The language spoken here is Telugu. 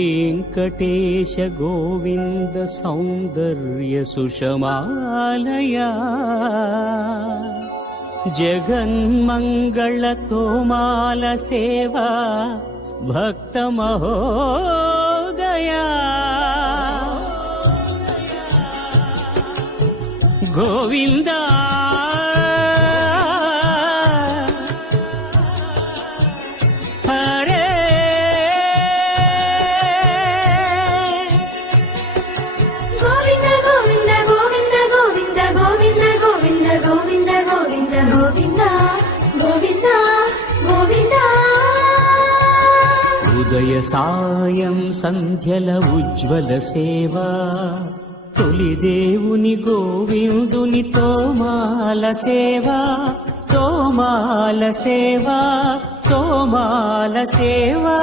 वेङ्कटेश गोविन्द सौन्दर्य सुषमालया जगन्मङ्गल तोमाल सेवा भक्त महोदया गोविन्दा ఉదయ సాయం సంధ్యల ఉజ్వల సేవా తొలి దేవుని గోవిందుని తోమాల సేవా తోమాల సేవా తోమాల సేవా